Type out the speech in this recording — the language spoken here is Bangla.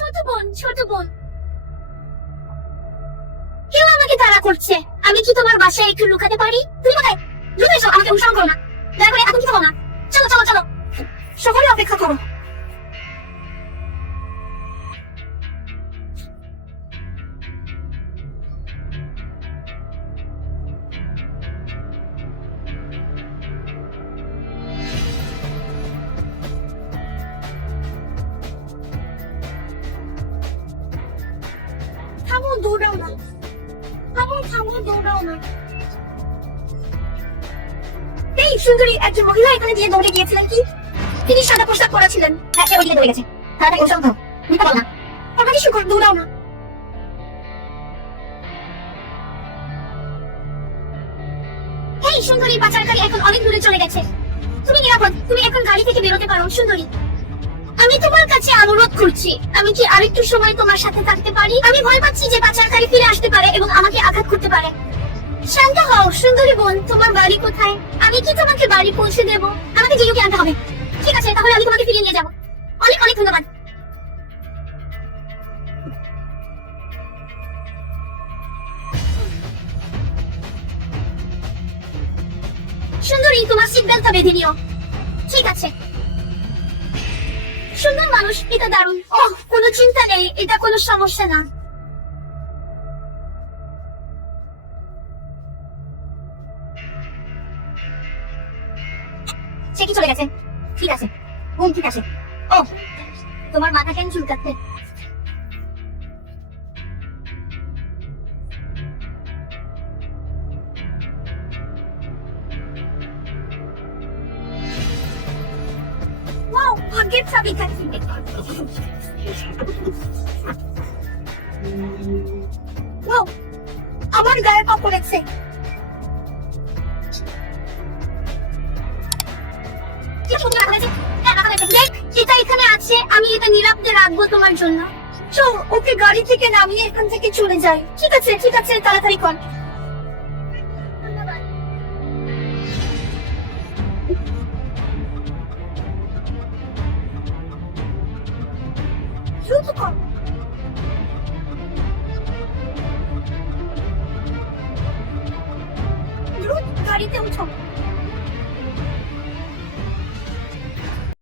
ছোট বোন, ছোট বোন, কেউ আমাকে তাড়া করছে। আমি কি তোমার বাসায় একটু লুকাতে পারি? তুমি কোথায়? দ্রুত এসো, আমাকে অনুসরণ করো না। দয়া করে এখন কি থামো না। চলো চলো চলো, শহরে অপেক্ষা করো। থামো, দৌড়াও না। থামো থামো, দৌড়াও না। এই সুন্দরী, একজন মহিলা এখানে দিয়ে দৌড়ে গিয়েছিলেন কি? তিনি সাদা পোশাক পরা ছিলেন। হ্যাঁ, সে ওইদিকে দৌড়ে গেছে। তাড়াতাড়ি অনুসরণ করো। মিথ্যা বলো না। আমাকে শুকর, দৌড়াও না। এই সুন্দরী, পাচারকারী এখন অনেক দূরে চলে গেছে। তুমি নিরাপদ, তুমি এখন গাড়ি থেকে বেরোতে পারো। সুন্দরী, আমি তোমার কাছে অনুরোধ করছি, আমি কি আরেকটু সময় তোমার সাথে থাকতে পারি? আমি ভয় পাচ্ছি যে পাচারকারী ফিরে আসতে পারে এবং আমাকে আঘাত করতে পারে। শান্ত হও সুন্দরী বোন, তোমার বাড়ি কোথায়? আমি কি তোমাকে বাড়ি পৌঁছে দেব? আমাকে জিজুকে আনতে হবে। ঠিক আছে, তাহলে আমি তোমাকে ফিরিয়ে নিয়ে যাব। অনেক অনেক ধন্যবাদ। সুন্দরী, তোমার সিট বেল্টটা বেঁধে নিও। ঠিক আছে। সুন্দর মানুষ, এটা দারুণ। ওহ, কোনো চিন্তা নেই, এটা কোনো সমস্যা না। সে কি চলে গেছে? ঠিক আছে, ঠিক আছে। ও, তোমার মাথা কেন চুলকাচ্ছে? ওয়াও, ভাগ্যের চাবিকাঠি। ওয়াও, আমার গায়ে পা পড়েছে। দেখ, এটা এখানে আছে, আমি এটা নিরাপদে রাখবো তোমার জন্য। চল, ওকে গাড়ি থেকে নামিয়ে এখান থেকে চলে যাই। ঠিক আছে ঠিক আছে, তাড়াতাড়ি কর। ধন্যবাদ। দ্রুত কর। দ্রুত গাড়িতে উঠো।